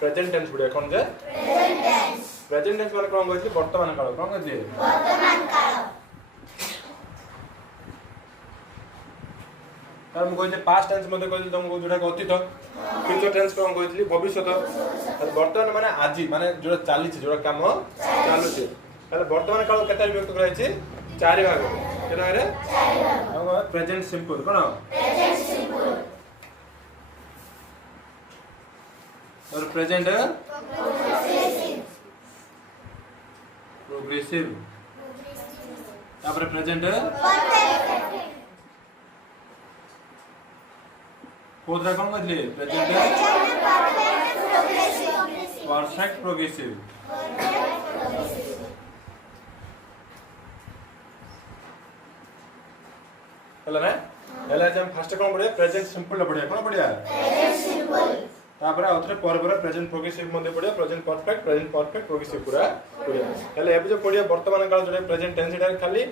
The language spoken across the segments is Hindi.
प्रेजेंट टेंस पड़े कौन जे प्रेजेंट टेंस माने कौन कहथि वर्तमान काल कौन कहथि वर्तमान काल हम कहथि पास्ट टेंस मध्ये कहथि तुमको जोटा अतीत फ्यूचर टेंस कौन कहथि भविष्य वर्तमान माने आज माने जोटा चाली छी जोटा काम चालू छी ताले वर्तमान काल केता विभक्त कराइ छी चार भाग केना रे चार भाग प्रेजेंट सिंपल कोन प्रेजेंट सिंपल और प्रेजेंट प्रोग्रेसिव तापर प्रेजेंट कोदरा कौन कहले प्रेजेंट परफेक्ट प्रोग्रेसिव हला ना हला हम फर्स्ट कौन पढ़े प्रेजेंट सिंपल पढ़े कौन पढ़िया प्रेजेंट सिंपल तापर आउथरे पर प्रेजेंट प्रोग्रेसिव मध्ये पढ़िया प्रेजेंट परफेक्ट प्रोग्रेसिव पूरा पढ़िया हले एबे जो पढ़िया वर्तमान काल जोडे प्रेजेंट टेंस एटा खाली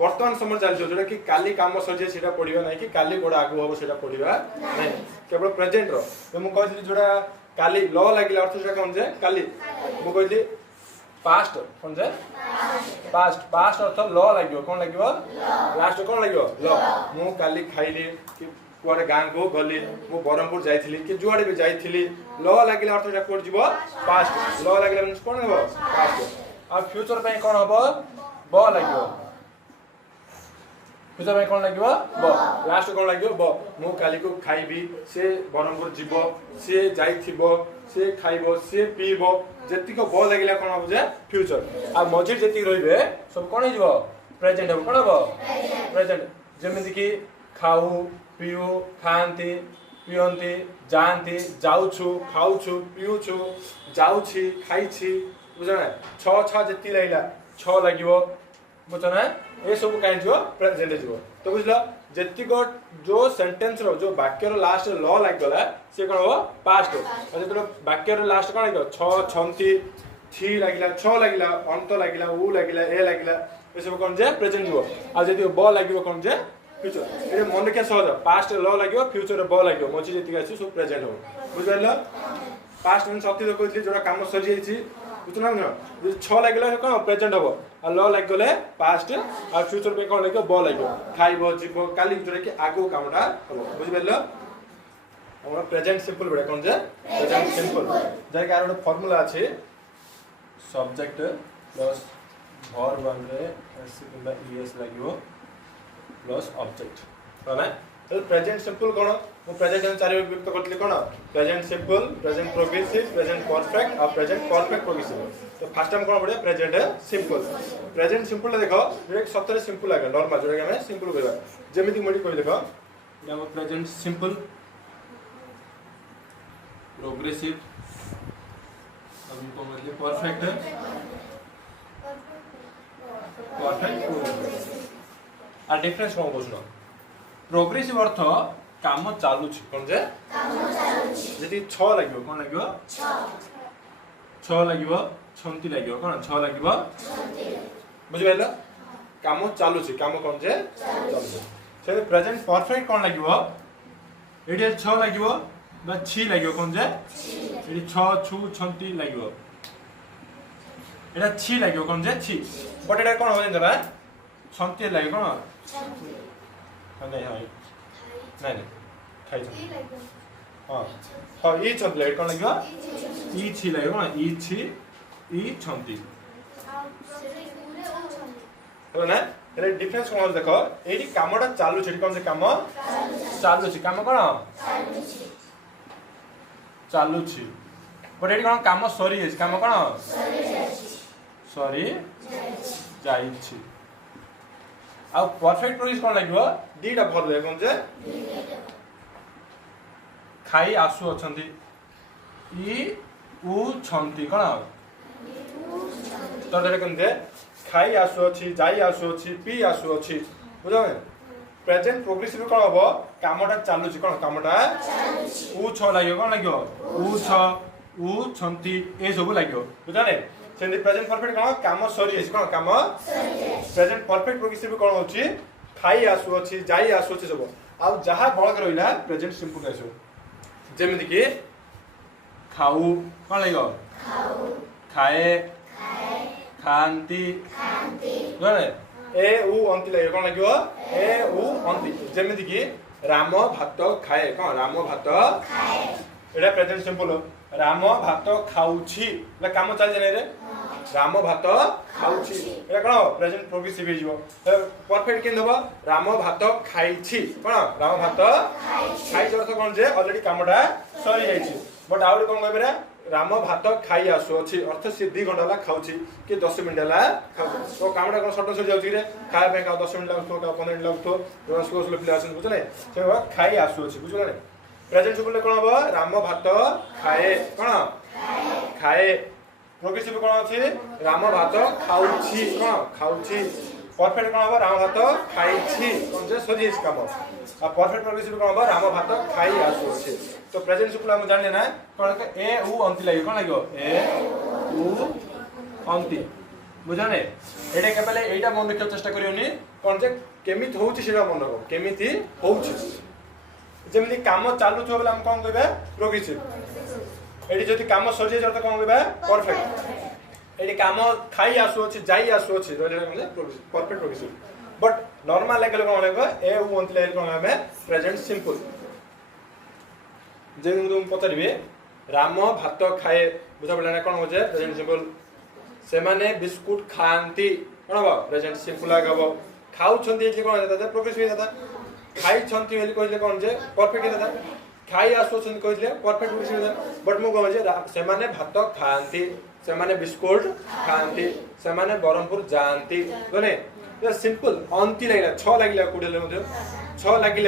वर्तमान समय चलछो जोडा कि काली काम सजे सेटा पढ़िबा नै कि काली गोडा आगु होबो सेटा पढ़िबा नै केवल प्रेजेंट रो तो मु कहथि जोडा काली ल लागिला अर्थ सेटा कोन जे काली मु कहथि पास्ट कोन जे पास्ट अर्थ ल लागियो कोन लागियो लास्ट कोन लागियो ल मु काली खाइली कि कुआडे गां को गली मु बरमपुर जाइथिली कि जुआडे भी जाइथिली ल लागिला अर्थ सेटा कोड जीवो पास्ट ल लागिला मींस कोन हेबो पास्ट आ फ्यूचर पय कोन हेबो ब लागियो फ्यूचर पय कोन लागियो ब लास्ट कोन लागियो ब मु काली को खाइबी से बरमपुर जीवो से जाइथिबो से खाइबो से पीबो जेतिको ब लागिला कोन हो जे फ्यूचर आ मजिर जेति रहिबे सब कोन हिजो प्रेजेंट हो कोन हो प्रेजेंट जेमिति कि खाऊ पिउ खान्ति पियन्ति जानति जाउछु खाउछु पिउछु जाउछि खाइछि बुझना छ छ जेति लागिला छ लागिवो बुझना ए सब काइन जो प्रेजेंट जो तो बुझलो जेतिको जो सेंटेंस रो जो वाक्य रो लास्ट ल लाग गला से कोन हो पास्ट हो जेतो वाक्य रो लास्ट कोन लागियो छ छन्ति थी लागिला छ लागिला अंत लागिला उ लागिला ए लागिला ए सब कोन जे प्रेजेंट जो आ जेति ब लागियो कोन जे फ्यूचर ए मन के सहज पास्ट ल लागियो फ्यूचर ब लागियो मछि जेति गाछि सब प्रेजेंट हो बुझलो पास्ट टेंस अतीत कहथि जोरा काम सरि जाइछि बुझना न जे छ लागिला कोन प्रेजेंट हो आ ल लाग गले पास्ट आ फ्यूचर पे कोन लागियो ब लागियो खाइबो जीवो काली जोरा कि आगो कामटा हो बुझिबेलो हमरा प्रेजेंट सिंपल बडे कोन जे प्रेजेंट सिंपल जाय के आरो फार्मूला अछि सब्जेक्ट प्लस वर्ब वन रे एस किबा ईएस लागियो प्लस ऑब्जेक्ट है तो प्रेजेंट सिंपल कोन वो प्रेजेंट टेंस चारि विभक्त करथले कोन present simple present progressive present perfect और प्रेजेंट परफेक्ट प्रोग्रेसिव तो फर्स्ट टाइम कोन पड़े प्रेजेंट सिंपल देखो एक सतरे सिंपल आगे नॉर्मल जोरा हमें सिंपल कहबा जेमिति मोडी कहि देखो या प्रेजेंट सिंपल प्रोग्रेसिव अब इनको मतलब परफेक्ट आ डिफरेंस कोन बुझनो प्रोग्रेसिव अर्थ काम चालू छी कोन जे काम चालू छी जति 6 लागियो कोन लागियो 6 लागियो छंती लागियो कोन 6 लागियो छंती बुझिबेला काम चालू छी काम कोन जे चालू छी से प्रेजेंट परफेक्ट कोन लागियो एडी 6 लागियो बा 6 लागियो कोन जे एडी 6 छु छंती लागियो एडा 6 लागियो कोन जे 6 बट एडा कोन हो जरा छंती लागियो कोन नहीं हां नहीं खाइ छ हां हां ई छंती लागियो कोन लागियो ई छी लागियो ना ई छी ई छंती हो ना एरे डिफरेंस कोन देखो एडी कामटा चालू छी कोन से काम चालू छी काम कोन चालू छी बट एडी कोन काम सरी है काम कोन सरी जाई छी आ परफेक्ट प्रोग्रेस कोन लागियो दीटा भर ले कोन जे खाई आसु अछंती ई उ छंती कोन तो देले कोन दे खाई आसु अछि जाई आसु अछि पी आसु अछि बुझो प्रेजेंट प्रोग्रेसिव कोन हबो कामटा चालू छी कोन कामटा चालू छी उ छ लागियो कोन लागियो उ छ उ छंती ए सब लागियो बुझाले सेंदी प्रेजेंट परफेक्ट कोन काम सरी अछि कोन काम सरी अछि प्रेजेंट परफेक्ट प्रोग्रेसिव कोन होछि खाई आसु अछि जाई आसु अछि सब आ जहा बळक रहिला प्रेजेंट सिंपल आसु जेमिति कि खाऊ कौन लगो खाए खाती ए उ अंति लगे कौन लगे ए उ अंति जमीती कि राम भात खाए कौन राम भात एटा प्रेजेंट सिंपल राम भात खाउछि काम चल रे राम भात खाउछि एटा कौन प्रेजेंट प्रोग्रेसिव हो परफेक्ट के दबो राम भात खाइछि कौन राम भात खाइ अर्थ कौन जे ऑलरेडी कामटा सरी जाइछि बट आउट कौन कहबे राम भात खाई आसु अछि अर्थ से 2 घंटा ला खाउछि कि 10 मिनिट ला खाउछि तो कामटा कोन शॉर्ट सरी जाउछि रे खाए पे का 10 मिनिट लागतो का 15 मिनिट लागतो स्कूल स्कूल प्ले आछन बुझले से खाई आसु अछि बुझले ने प्रेजेंट सिंपल कोन हो राम भात खाए कोन खाए प्रोग्रेसिव कोन अछि राम भात खाउछि कोन खाउछि परफेक्ट कोन हो राम भात खाइछि कोन जे सरी जाइछि काम आ परफेक्ट प्रोग्रेसिव कोन हो राम भात खाई आसु अछि तो प्रेजेंट सिंपल हम जानले ना कोन के ए उ अंति लागि कोन लागियो ए उ अंति बुझाने एटा के पहले एटा मन रखियो चेष्टा करियोनी कोन जे केमिति होउछि सेटा मन रखो केमिति होउछि जेमिति काम चालू थो बेला हम कोन कहबे प्रोग्रेसिव एडी जति काम सरि जाय त कोन कहबे परफेक्ट एडी काम खाई आसु अछि जाई आसु अछि रोले कोन perfect progressive but normal level कोन लागो ए उ अंति लागि कोन हबे प्रेजेंट सिंपल जे तुम पचारिबे राम भात खाए बुझा पड़ला ना कोन हो जे प्रेजेंट सिंपल से माने बिस्कुट खांती कोन हो प्रेजेंट सिंपल लागबो खाउ छंती जे कोन दादा प्रोग्रेसिव दादा खाई छंती बेली कहले कोन जे परफेक्ट दादा खाई आसो छंती कहले परफेक्ट प्रोग्रेसिव दादा बट मु कहू जे से माने भात खांती से माने बिस्कुट खांती से माने बरहमपुर जानती कोने ये सिंपल अंति लागला 6 लागला कुडले मते 6 लागी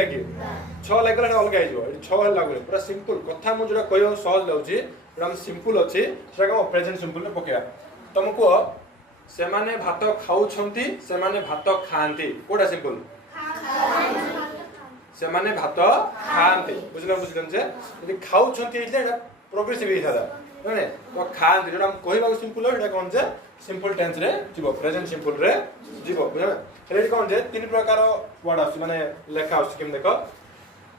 6 लागला अलग आइ जो 6 लागले पूरा सिंपल कथा मु जोरा कहयो सहज लाउची हम सिंपल अछि सेका प्रेजेंट सिंपल ने पकेया तुमको से माने भात खाउ छंती से माने भात खांती कोडा सिंपल से माने भात खांती बुझलन जे यदि खाउ छंती एटा प्रोग्रेसिव हिसाबा माने तो खांती जोरा हम कहबा सिंपल एटा कोन जे सिंपल टेंस रे जीवो प्रेजेंट सिंपल रे जीवो बुझला एटा कोन जे 3 प्रकार वर्ड आसी माने लेखा आसी केम देखो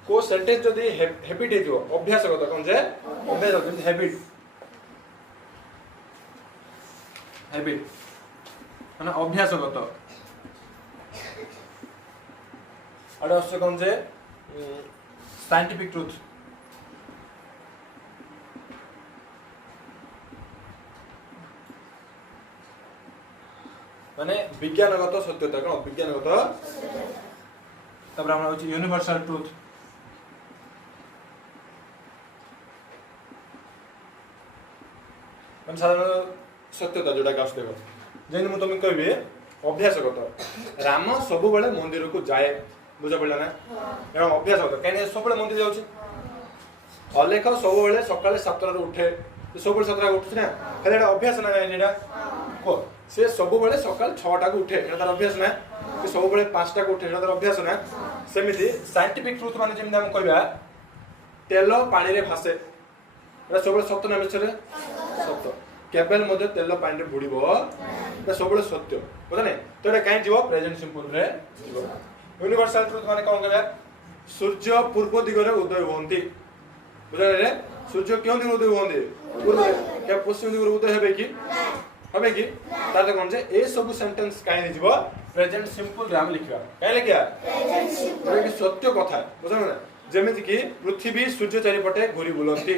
को सेंटेंस जदी हैबिट हेजो अभ्यासगत कोन जे अभ्यास जदी हैबिट माने अभ्यासगत आडा आसी कोन जे साइंटिफिक ट्रुथ माने विज्ञानगत सत्यता कोन विज्ञानगत तबरा हमरा होची यूनिवर्सल ट्रुथ हम साधारण सत्यता जोडा गास देखो जेन मु तुम कहबे अभ्यासगत राम सब बेले मंदिर को जाए बुझा पड़ला ना एवं अभ्यासगत कने सब बेले मंदिर जाउची अलेख सब बेले सकाळे 7 रा उठे सब बेले 7 रा उठछ ना खाली अभ्यास ना एटा को से सब बेले सकाळ 6 टा को उठे एटा तार अभ्यास ना कि सब बेले 5 टा को उठे एटा तार अभ्यास ना सेमिति साइंटिफिक ट्रुथ माने जेम हम कहबा तेल पानी रे भासे एटा सब बेले सत्य ना मिछ रे सत्य केबल मध्ये तेल पानी रे बुडीबो एटा सब बेले सत्य बुझा नै तो एटा काई जीवो प्रेजेंट सिंपल रे जीवो यूनिवर्सल ट्रुथ माने कोन कहबा सूर्य पूर्व दिगरे उदय होंती बुझा रे सूर्य क्यों दिगरे उदय होंती पूर्व क्या पश्चिम दिगरे उदय हेबे की हबे की ताते कोन जे ए सब सेंटेंस काई जीवो प्रेजेंट सिंपल रे हम लिखबा काई लिखिया प्रेजेंट सिंपल रे सत्य कथा बुझा ना जेमिति की पृथ्वी सूर्य चारि पटे घुरी बुलंती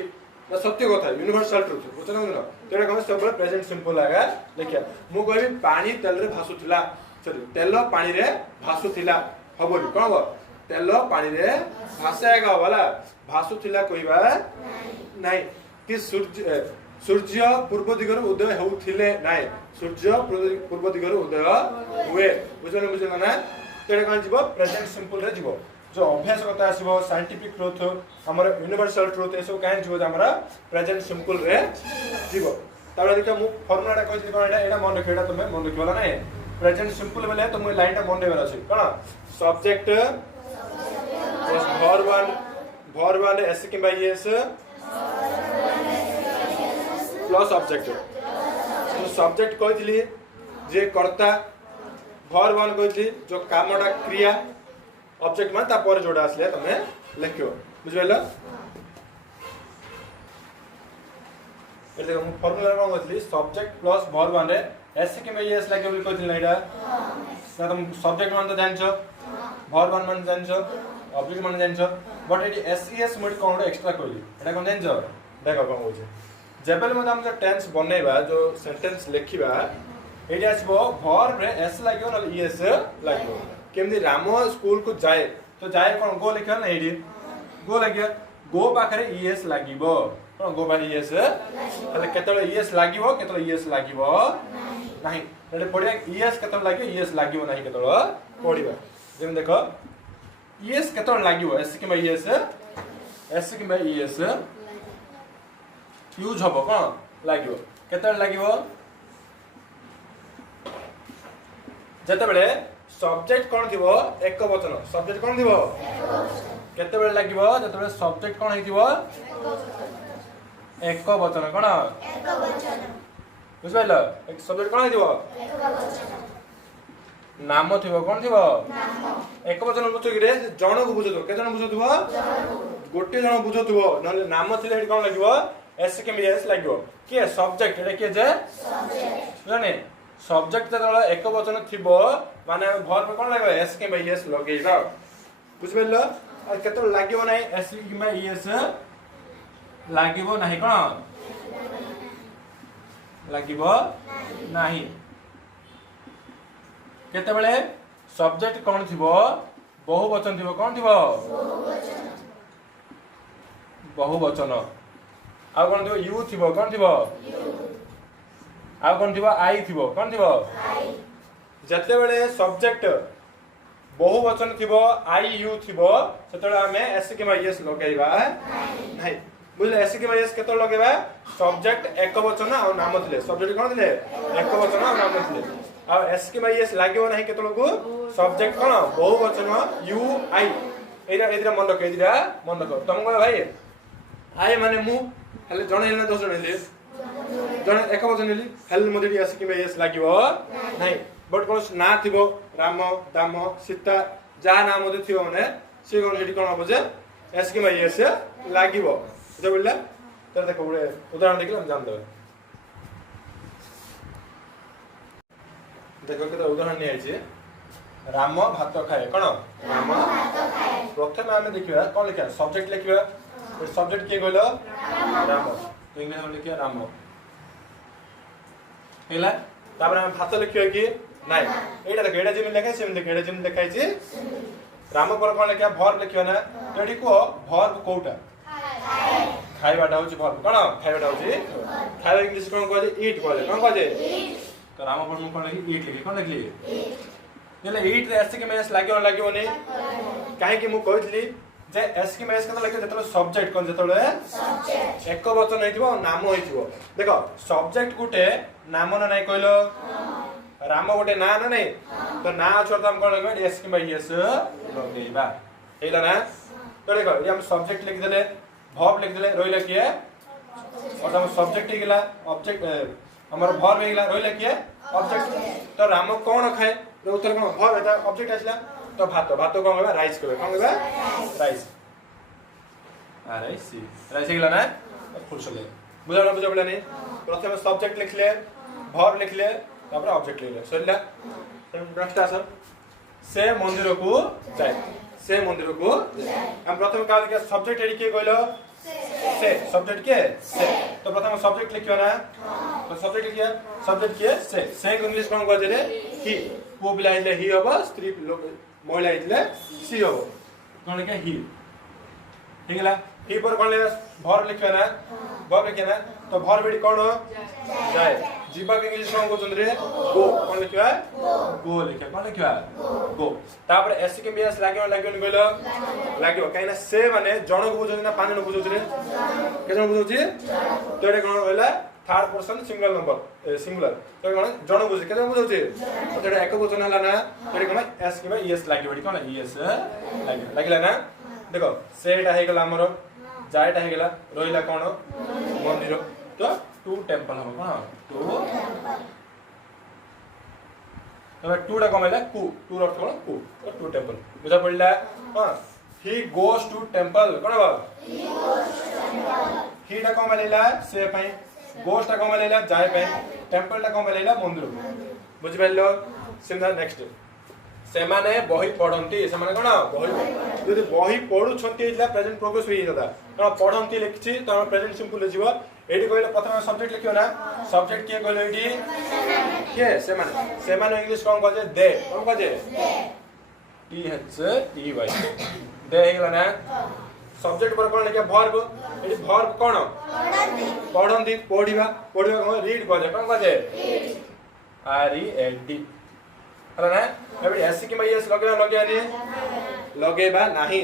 ना सत्य कथा यूनिवर्सल ट्रुथ बुझा ना तेरा कोन सब प्रेजेंट सिंपल लागा लिखिया मु कहबी पानी तेल रे भासुथिला सॉरी तेल पानी रे भासुथिला हबोनी कोन हो तेल पानी रे भासेगा वाला भासुथिला कहबा नाही कि सूर्य पूर्व दिगरे उदय होउथिले नाही सूर्य पूर्व दिगरे उदय हुए बुझना ना तेरे कोन जीवो प्रेजेंट सिंपल रे जीवो जो अभ्यास कथा आसीबो साइंटिफिक ट्रुथ हमर यूनिवर्सल ट्रुथ एसो काहे जीवो हमरा प्रेजेंट सिंपल रे जीवो ताबे देखा मु फॉर्मूलाटा कहछि कोन एटा मन रखेटा तमे मन रखिबला नै प्रेजेंट सिंपल बेले तुम लाइन टा मन देबा अछि कोन सब्जेक्ट verb 1 s किबा yes प्लस ऑब्जेक्ट तो सब्जेक्ट कहथिली जे कर्ता verb 1 कहथिली जो कामटा क्रिया ऑब्जेक्ट मान ता पर जोडा आसले तमे लिखियो बुझबेला ए देखो मु फार्मूला कोन कहथली सब्जेक्ट प्लस वर्ब वन रे एस किबा ईएस लागे बोली कहथली ना एटा ना तुम सब्जेक्ट मान तो जानछो वर्ब वन मान जानछो ऑब्जेक्ट मान जानछो बट एटी एसईएस मोड कोन एक्स्ट्रा कहली एटा कोन जानछो देखो कोन होचे जेबल में हम जो टेंस बनेबा जो सेंटेंस लिखिबा एटी आसबो वर्ब रे एस लागियो न ईएस लागियो केमदी राम स्कूल को जाए तो जाए कोन गो लिखियो ना एडी गो लागियो गो पाखरे ईएस लागिबो कोन गो बारी ईएस हले केतले ईएस लागिबो केतले ईएस लागिबो नाही एटे पढिया ईएस केतले लागियो ईएस लागिबो नाही केतले पढिबा जेम देखो ईएस केतले लागिबो एस किबा ईएस एस किबा ईएस यूज हबो कोन लागिबो केतले लागिबो जते बेले सब्जेक्ट कोन थिबो एक वचन सब्जेक्ट कोन थिबो केते बेले लागिबो जते बेले सब्जेक्ट कोन हेतिबो एक वचन कोन एक वचन बुझबाइलो एक सब्जेक्ट कोन हेतिबो एक वचन नाम थिबो कोन थिबो नाम एक वचन बुझो कि रे जण को बुझो के जण बुझोथबो गोटे जण बुझोथबो नले नाम थिले हेटी कोन लागिबो एस के एस लागिबो के सब्जेक्ट एटा के जे सब्जेक्ट जाने सब्जेक्ट जतले एक वचन थिबो माने वर्ब कोन लागबो एस के एस लगेइबा बुझबेलो आ केतो लागिबो नै एस के एस लागिबो नाही कोन लागिबो नाही केते बेले सब्जेक्ट कोन थिबो बहुवचन थिबो कोन थिबो बहुवचन आ कोन थिबो यू थिबो कोन थिबो आ कोन थिबो आई थिबो कोन थिबो आई जते बेले सब्जेक्ट बहुवचन थिबो आई यू थिबो सेतले हमें एस के एस लगाइबा नाही बुझले एस के एस केतो लगाइबा सब्जेक्ट एक वचन आ नाम थिले सब्जेक्ट कोन थिले एक वचन आ नाम थिले आ एस के एस लागिबो नाही केतो लगु सब्जेक्ट कोन बहुवचन यू आई एरा मन रख एरा मन रख तुम को भाई आई माने मु हले जण हेलना 10 जण हेले जण एक वचन हेली हल मदि एस के एस लागिबो नाही बट कोन ना थिबो राम दाम सीता जा नाम मदि थिबो माने से कोन हेडी कोन होबो जे एस के एस लागिबो जे बोलला तर देखो बडे उदाहरण देखिले हम जान दो देखो केते उदाहरण नै आइछे राम भात खाए कोन राम भात खाए प्रथम हम देखिबा कोन लिखा सब्जेक्ट लिखिबा सब्जेक्ट के कहलो राम तो इंग्लिश में लिखिया राम हेला तापर हम भात लिखियो कि नाही एटा देखो एटा जेम लिखाय सेम देखो एटा जेम लिखाय छी राम पर कोन लिखिया वर्ब लिखियो ना एडी को वर्ब कोटा खाइबाटा होची वर्ब कोन खाइबाटा होची खाइबा इंग्लिश कोन कहले ईट कहले कोन कहले ईट तो राम पर कोन लिखि ईट लिखि कोन लिखली नेले ईट रे एस के एस लागियो नै काहे कि मु कहथली जे एस के एस कत लागियो जतले सब्जेक्ट कोन जतले सब्जेक्ट एक वचन हेतिबो नाम हेतिबो देखो सब्जेक्ट गुटे नाम न नै कहलो राम गोटे ना ना नहीं तो ना छोड़ हम कोन लगबे एस के एस लगेबा हेला ना तो देखो ये हम सब्जेक्ट लिख देले वर्ब लिख देले रोइला के और हम सब्जेक्ट गेला ऑब्जेक्ट हमर वर्ब गेला रोइला के ऑब्जेक्ट तो राम कोन खाए तो उत्तर कोन वर्ब एटा ऑब्जेक्ट आसला तो भात भात कोन होबा राइस कहबे कोन होबा राइस आ राइस राइस गेला ना फुल सले बुझाला बुझाबला नहीं प्रथम सब्जेक्ट लिखले वर्ब लिखले तापर ऑब्जेक्ट लिखले सरिला नेक्स्ट आंसर से मंदिर को जाय से मंदिर को हम प्रथम का लिखा सब्जेक्ट एडी के कहलो से सब्जेक्ट के से तो प्रथम सब्जेक्ट लिखियो ना तो सब्जेक्ट लिखिया सब्जेक्ट के से इंग्लिश कोन कहजे रे ही पो बिला इले ही होबो स्त्री लोग महिला इले सी होबो कोन के ही ठीकला ही पर कोन ले वर्ब लिखियो ना वर्ब लिखिया ना तो वर्ब एडी कोन जाय जीवा के इंग्लिश कोन कहजन रे गो कोन लिखियो गो लिखिया कोन लिखियो गो तापर एस के एस लागियो गलो लागियो काइना से माने जण को बुझो ना पानी न बुझो रे के जण बुझो छी तो एटा कोन होला third person single number singular तो कोन जण बुझो के जण बुझो छी तो एटा एक वचन हला ना तो एटा कोन एस के एस लागियो कोन एस लागियो लागिला ना देखो से एटा हे गला हमरो जायटा हे गला रोइला कोन मंदिर तो टू टेंपल हम कोन टू तो टू टा कमैला कु टू अर्थ कोन कु तो टू टेंपल बुझा पड़ला हां ही गोस टू टेंपल कोन बा ही गोस टू टेंपल ही टा कमैला से पई गोस्टा कौन लेला जाय पे टेंपल टा कौन लेला मंदिर बुझि पाइलो सिंधा नेक्स्ट से माने बही पढंती से माने कोन बही यदि बही पढु छंती इला प्रेजेंट प्रोग्रेस होई जदा कोन पढंती लिखछि त प्रेजेंट सिंपल जीव एडी कहले प्रथम सब्जेक्ट लिखियो ना सब्जेक्ट के कहले एडी के से माने इंग्लिश कोन कहे दे कोन कहे T H E Y they हेला ना सब्जेक्ट पर कोन लिखिया वर्ब एडी वर्ब कोन पढंती पढिबा कोन रीड कहे कोन कहे आर ई एल डी हला ना एबे एस की एस लगेबा नहीं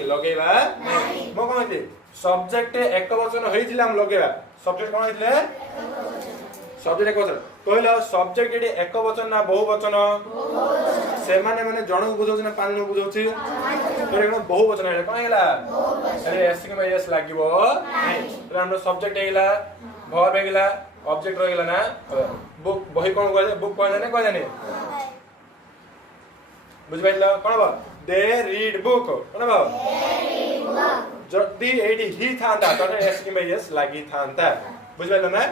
मो कहते सब्जेक्ट एक वचन होइथिला हम लगेबा सब्जेक्ट कोन होइथिले सब्जेक्ट एक वचन कहलो सब्जेक्ट एडी एक वचन ना बहु वचन से माने जण बुझौछ ना पानी बुझौछि तो एनो बहु वचन है कोन हेला अरे एस की एस लागिबो नहीं तो हमरो सब्जेक्ट हेला वर्ब हेला ऑब्जेक्ट रहिला ना बुक बही कोन कहले बुक कहले ने बुझ पाइल कोन बा दे रीड बुक कोन बा जदी एडी ही थांता तो एस की एस लागी थांता बुझ पाइल ना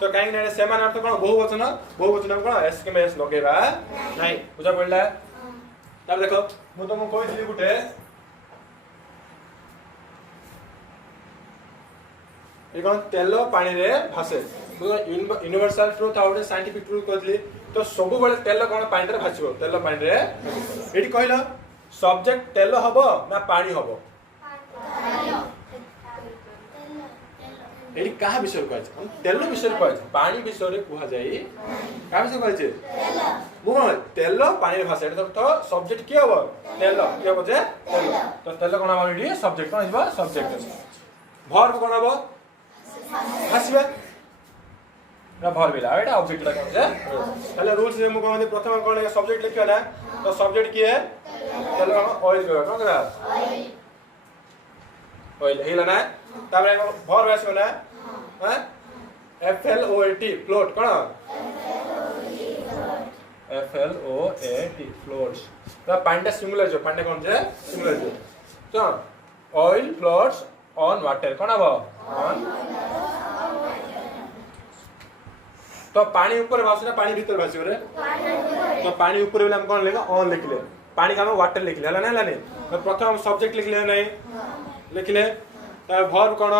तो काहे ने समान अर्थ कोन बहुवचन कोन एस की एस लगेबा नहीं बुझा पड़ला तब देखो मु तुमको कहइली गुटे एकोन तेलो पानी रे भासे यूनिवर्सल ट्रुथ आउट साइंटिफिक ट्रुथ कहली तो सब बेले तेल कोन पानी रे भासिबो तेल पानी रे एडी कहलो सब्जेक्ट तेल हबो ना पानी हबो एडी कहा विषय कहै हम तेल विषय कहै पानी विषय रे कुहा जाई का विषय कहै छै तेल मो तेल पानी रे भासे तो सब्जेक्ट की हबो तेल की हबो जे तेल तो तेल कोन हबो एडी सब्जेक्ट कोन हिबो सब्जेक्ट वर्ब कोन हबो भासिबा ना वर्ब इला एटा ऑब्जेक्ट लगा जे पहले रूल्स जे मु कहै प्रथम कोन सब्जेक्ट लिखियो ना तो सब्जेक्ट की है तेल ऑयल कोन करा ऑयल हेला ना ताबरे वर्ब आसो ना हां F L O A T float कोन F L O A T floats तो पांडा सिंगुलर जो पांडा कोन जे सिंगुलर जो तो ऑयल फ्लोट्स ऑन वाटर कोन हबो ऑन तो पानी ऊपर भासना पानी भीतर भासियो रे तो पानी ऊपर बेला हम कोन लेगा ऑन लिखले पानी का हम वाटर लिखले हला ना नहीं तो प्रथम हम सब्जेक्ट लिखले नहीं लिखले त वर्ब कोन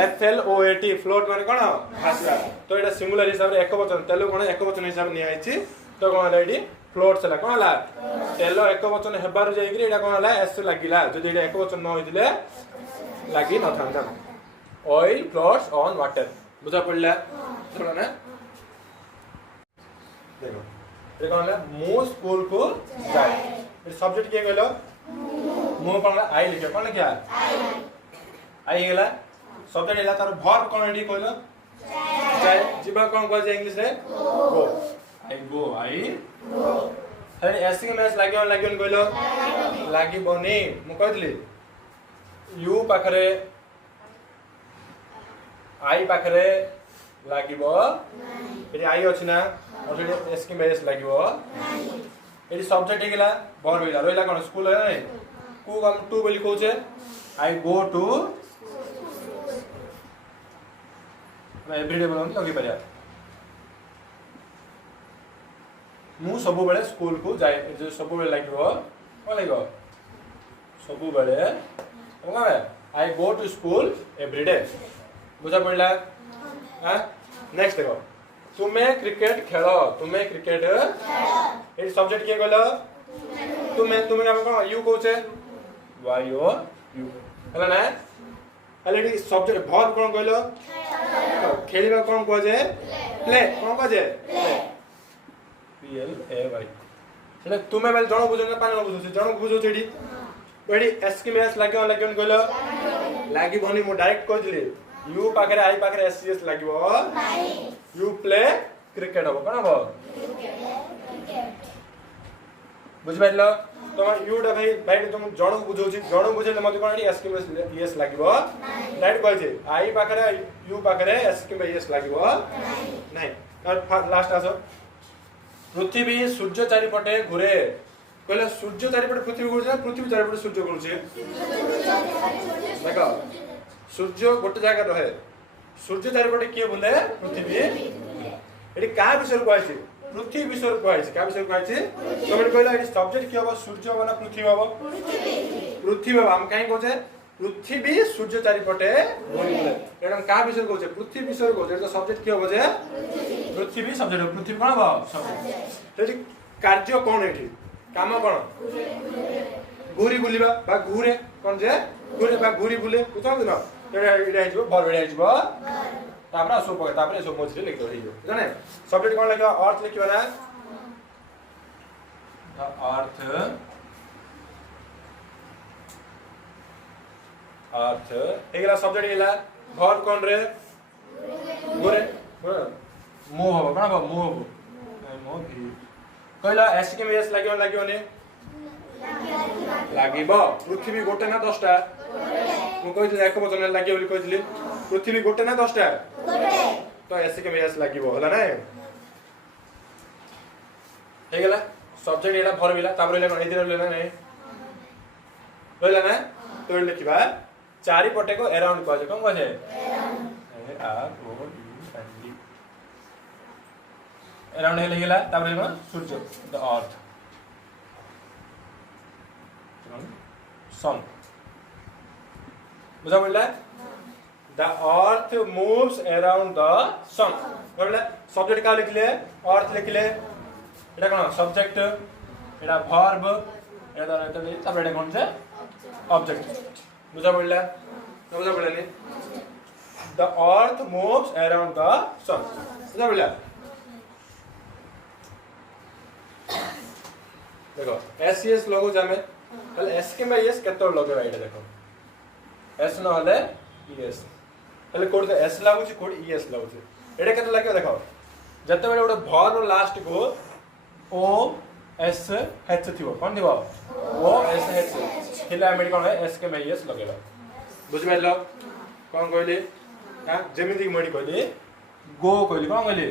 F L O A T float माने कोन भासिया तो एटा सिंगुलर हिसाब रे एक वचन तेलो कोन एक वचन हिसाब नि आइछि तो कोन रेडी फ्लोट चला कोन हला तेलो एक वचन हेबार जाई कि एटा कोन हला एस लागिला जदि एटा एक वचन न होइदिले लागी न थांता ऑयल फ्लोट्स ऑन वाटर बुझा पड़ला थोड़ा ना देखो ये कौन है मो स्कूल को जाए ये सब्जेक्ट क्या कहलो मो कौन है आई लिखो कौन क्या आई गेला सब्जेक्ट हेला तार वर्ब कौन रेडी कहलो जाए जीवा कौन कह जे इंग्लिश रे गो आई अरे एस के मैच लागियो कहलो लागी बनी मु कहतली यू पाखरे आई पाखरे लागिबो एडी आई अछि ना ऑलरेडी एस के मैच लागिबो एडी सब्जेक्ट गेला वर्ब हेला रोइला कोन स्कूल है को हम टू बोली कहू छे आई गो टू मैं एवरीडे बोलम लगी परिया मु सब बेले स्कूल को जाय जे सब बेले लागिबो कोन लागिबो सब बेले कोन आई गो टू स्कूल एवरीडे बुझा पड़ला हां नेक्स्ट देखो तुम्हें क्रिकेट खेलो तुम्हें क्रिकेट ए सब्जेक्ट के कहलो तुम्हें हम कोन यू कहू छे वाई ओ यू हला ना ऑलरेडी सब्जेक्ट वर्ब कोन कहलो खेलिबा कोन कह जे प्ले कोन कह जे पी एल ए वाई सेटा तुम्हें बेल जण बुझो ना पानी न बुझो जण बुझो छेडी बडी एस के मैच लाग्यो कहलो लागी बनी मु डायरेक्ट कह दिले यू पाखरे आई पाखरे एस सी एस लागिबो नाही यू प्ले क्रिकेट हो कोन हो क्रिकेट बुझ पाइलो तो यू डा भाई तुम जण बुझौछि जण बुझेले मते कोन एस के एस लागिबो राइट कह जे आई पाखरे यू पाखरे एस के एस लागिबो नाही और लास्ट आसो पृथ्वी सूर्य चारिपटे घुरे कहले सूर्य चारिपटे पृथ्वी घुरे पृथ्वी चारिपटे सूर्य घुरे देखो सूर्य गोटे जगह रहे सूर्य चारिपटे किए बुले पृथ्वी एटी का विषय कहछि पृथ्वी विषय कहछि का विषय कहछि तमे कहला एटी सब्जेक्ट कि होबो सूर्य बना पृथ्वी होबो पृथ्वी होबो हम काहे कहछे पृथ्वी सूर्य चारिपटे घूरी बुले एटा का विषय कहछे पृथ्वी विषय कहछे एटा सब्जेक्ट कि होबो जे पृथ्वी सब्जेक्ट पृथ्वी कोन होबो सब्जेक्ट एटी कार्य कोन एटी काम कोन घूरी बुलिबा बा घूरे कोन जे घूरे बा घूरी बुले कुतो न एटा हिजो भर बेडा हिजो तापरा सो पके तापरे सो मोजरे लिख दो हिजो जाने सब्जेक्ट कोन लेखा अर्थ लिखिबा ना अर्थ एगला सब्जेक्ट एला घर कोन रे घूरे मोह हो कोन हो मोह मोह भी कहला एसकेएमएस लागियो ने लागिबो पृथ्वी गोटे ना 10टा मु कहितले एक वचन लागियो बोली कहितले पृथ्वी गोटे ना 10टा गोटे तो एसकेएमएस लागिबो होला ना हे गेला सब्जेक्ट एला फॉर्मूला तापर एला कोन एदिरा लेना नै रहला ना तो लिखिबा चारि पटे को अराउंड कहजे कोन कहजे अराउंड ओ डी अराउंड हे गेला तापर एला सूर्य द अर्थ sun बुझा पड़ला the earth moves around the sun बोलला सब्जेक्ट का लिखले अर्थ लिखले एटा कोन सब्जेक्ट एटा वर्ब एटा तब एटा कोन से ऑब्जेक्ट बुझा पड़ला नि the earth moves around the sun बुझा पड़ला देखो एससीएस लोगो जामे हले एस के में एस केतो लगे राइट देखो एस न हले ईएस हले कोड तो एस लागु छी कोड ईएस लागु छी एडे केतो लागे देखो जते बेले ओडे वर्ब लास्ट को ओ एस एच थिबो कोन दिबो ओ एस एच हिला मेडी कोन एस के में एस लगेला बुझ बेलो कोन कहली हां जेमिति मेडी कहली गो कहली कोन कहली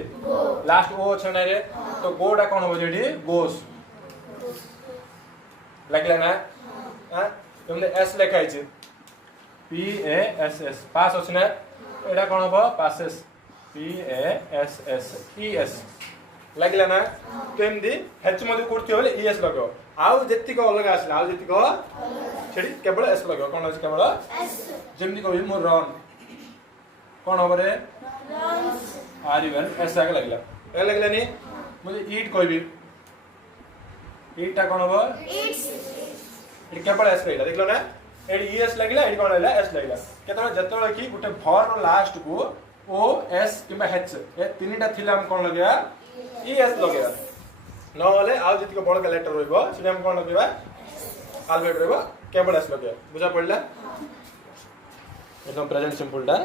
लास्ट ओ छने रे तो गोडा कोन हो जेडी गोस लागला ना हां तुमने एस लिखाइ छै पी ए एस एस पास होछने एडा कोन हो passes P A S S E S लागला ना तेमदी एच मध्ये कोडथि होले ई एस लगो आउ जेति को अलग आसला आउ जेति को छेडी केवल एस लगो कोन होछ केवल एस जेमति कहबी मो रन कोन हो रे runs R U N S आगे लागला ए लागला नि मुझे ईट कहबी ईटा कोन हो इट्स इट केवल एस लागला देखलो ना एडी ईएस लागला एडी कोन लागला एस लागला केतरा जतोले की गुटे वर्ब लास्ट को ओ एस किबा एच ए तीनटा थिला हम कोन लगेया ईएस लगेया न होले आ जति को बड़का लेटर रहइबो सिने हम कोन लगेबा अल्फाबेट रहइबो केवल एस लगेया बुझा पड़ला एकदम प्रेजेंट सिंपल टा